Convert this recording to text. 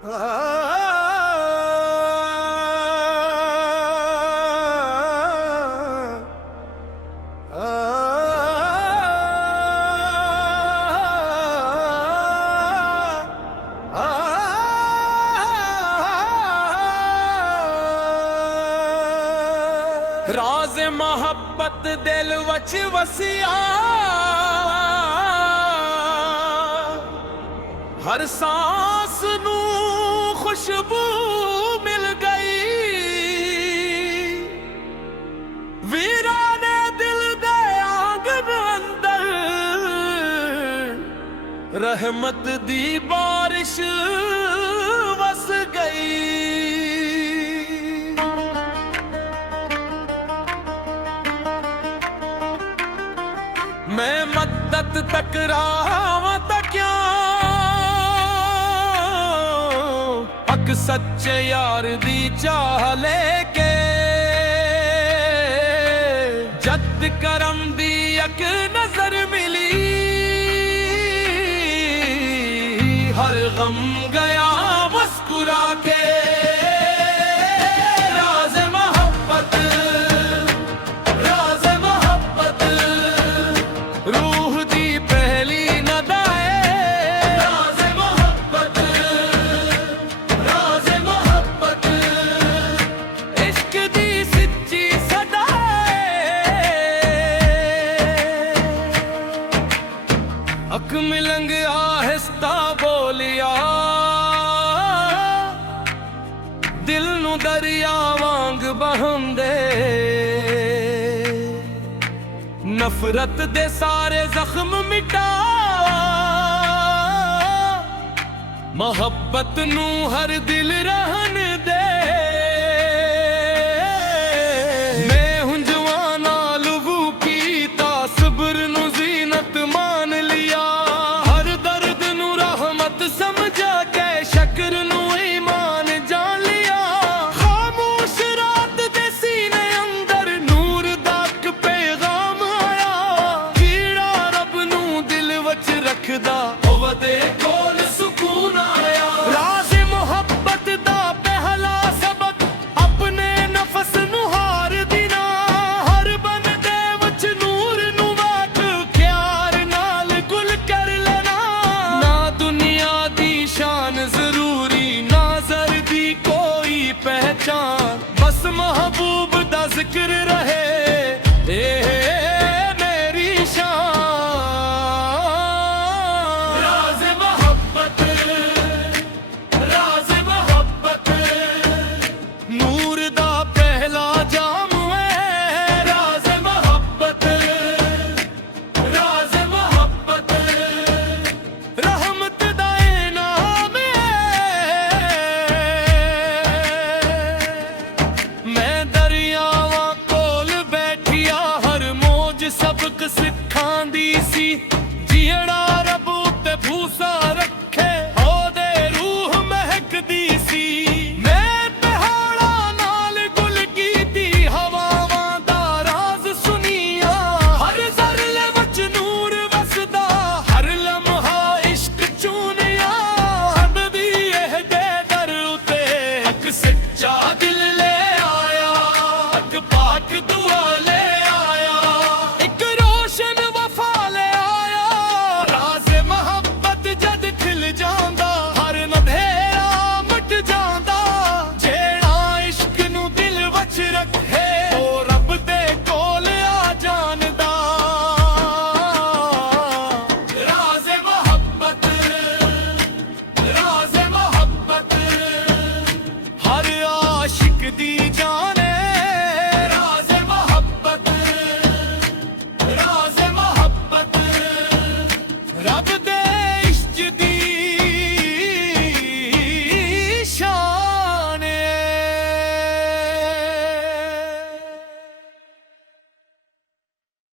राज मोहब्बत दिल वच वसिया, हर सांस नू खुशबू मिल गई। वीराने दिल दे आंगन अंदर रहमत दी बारिश वस गई। मैं मद्दत टकरावा ता क्या, पक सच्चे यार दी चाह लेके जद करम दी एक नजर मिली। हर गम गया मुस्कुरा के। अक मिलंग आहिस्ता बोलिया, दिल नू दरिया वांग बहंदे। नफरत दे सारे जख्म मिटा, मोहब्बत नू हर दिल रहन दे। बस महबूब दा जिक्र रहे मेरी शान। राज़ मोहब्बत, राज़ मोहब्बत, नूर दा पहला जाम है। राज़ मोहब्बत, राज़ मोहब्बत, रहमत दा इनाम है। मैं दरियावां कोल बैठिया हर मौज सबक सिखांदी सी। जियड़ा रब उत्ते भूसा रखे ओदे रूह महकदी सी। मैं पहाड़ा नाल गुल कीती हवावां दा राज सुनिया। हर ज़र्रे वच नूर वसदा, हर लम्हा इश्क चूनिया। हद दी एह दे दर उते अक सच्चा दिल ले आया, अक पाक दुआ ले आया, एक रोशन वफा ले आया। राज़ मोहब्बत जद खिल जांदा, हर अंधेरा मिट जांदा। जेड़ा इश्क नू दिल वच रखे ओ रब दे कोल आ जानदा। राज़ मोहब्बत, राज़ मोहब्बत, हर आशिक दी